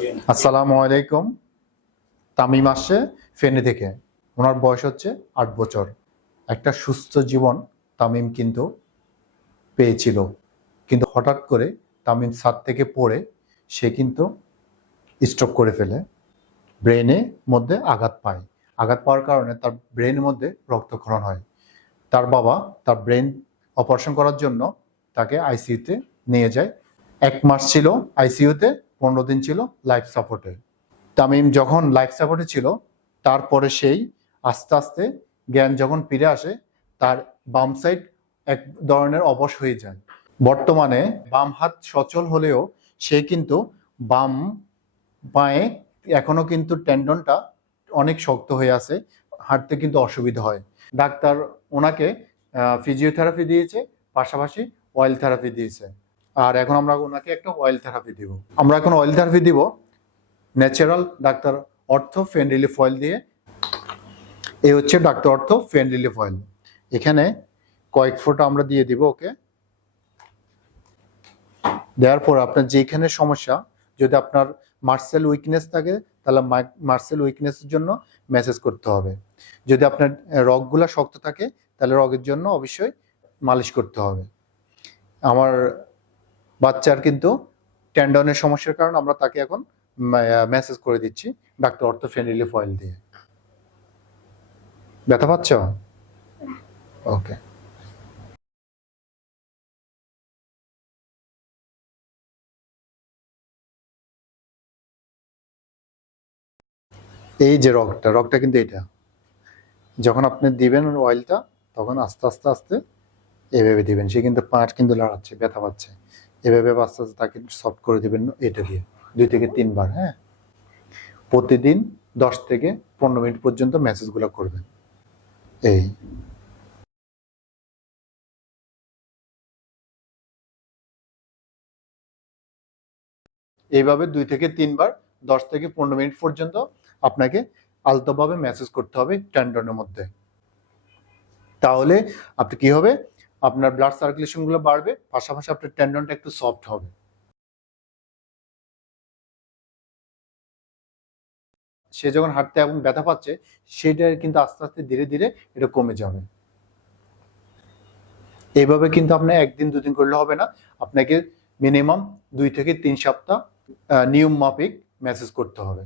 আসসালামু আলাইকুম। তামিম আসছে ফেনী থেকে। ওনার বয়স হচ্ছে আট বছর। একটা সুস্থ জীবন তামিম কিন্তু পেয়েছিল। কিন্তু হঠাৎ করে তামিম ছাদ থেকে পড়ে, সে কিন্তু স্ট্রোক করে ফেলে। ব্রেনে মধ্যে আঘাত পায়। আঘাত পাওয়ার কারণে তার ব্রেনের মধ্যে রক্তক্ষরণ হয়। তার বাবা তার ব্রেন অপারেশন করার জন্য তাকে আইসিইউতে নিয়ে যায়। এক মাস ছিল আইসিইউতে পনেরো দিন ছিল লাইফ সাপোর্টে তামিম যখন লাইফ সাপোর্টে ছিল, তারপরে সেই আস্তে আস্তে জ্ঞান যখন ফিরে আসে, তার বাম সাইড এক ধরনের অবশ হয়ে যায়। বর্তমানে বাম হাত সচল হলেও সে কিন্তু বাম পায়ে এখনও কিন্তু টেন্ডনটা অনেক শক্ত হয়ে আছে, হাঁটতে কিন্তু অসুবিধা হয়। ডাক্তার ওনাকে ফিজিওথেরাপি দিয়েছে, পাশাপাশি অয়েল থেরাপি দিয়েছে। আর এখন আমরা ওনাকে একটা অয়েল থেরাপি দিব। আমরা এখন অয়েল থেরাপি দিব। ন্যাচারাল ডাক্তার অর্থ ফেন রিলিফ অয়েল দিয়ে। এই হচ্ছে ডাক্তার অর্থ ফেন রিলিফ অয়েল এখানে কয়েক ফোঁটা আমরা দিয়ে দিব, ওকে? দেওয়ার পর আপনার যেখানে সমস্যা, যদি আপনার মার্সেল উইকনেস থাকে, তাহলে মার্সেল উইকনেসের জন্য মেসেজ করতে হবে। যদি আপনার রগগুলা শক্ত থাকে, তাহলে রগের জন্য অবশ্যই মালিশ করতে হবে। আমার বাচ্চার কিন্তু টেন্ডনের সমস্যার কারণে আমরা তাকে এখন মেসেজ করে দিচ্ছি ডাক্তার অর্থোফেন রিলিফ অয়েল দিয়ে। ব্যথা পাচ্ছ? ওকে এই যে রগটা রগটা কিন্তু এটা। যখন আপনি দিবেন অয়েলটা তখন আস্তে আস্তে আস্তে এভাবে দিবেন। সে কিন্তু পাঁচ কিন্তু লড়াচ্ছে, ব্যথা পাচ্ছে। এভাবে আস্তে আস্তে তাকে সফট করে দিবেন এটা দিয়ে। দুই থেকে তিনবার হ্যাঁ? প্রতিদিন দশ থেকে পনেরো মিনিট পর্যন্ত মেসেজগুলো করবেন। এই। এইভাবে দুই থেকে তিনবার দশ থেকে পনেরো মিনিট পর্যন্ত আপনাকে আলতোভাবে মেসেজ করতে হবে টেন্ডনের মধ্যে। তাহলে আপনি কি হবে? আপনার ব্লাড সার্কুলেশনগুলো বাড়বে, পাশাপাশি আপনার টেন্ডনটা একটু সফট হবে। সে যখন হাঁটতে এবং ব্যথা পাচ্ছে, সেটা কিন্তু আস্তে আস্তে ধীরে ধীরে এটা কমে যাবে। এইভাবে কিন্তু আপনার একদিন, দুদিন করলে হবে না। আপনাকে মিনিমাম দুই থেকে তিন সপ্তাহ নিয়ম মাফিক মেসেজ করতে হবে।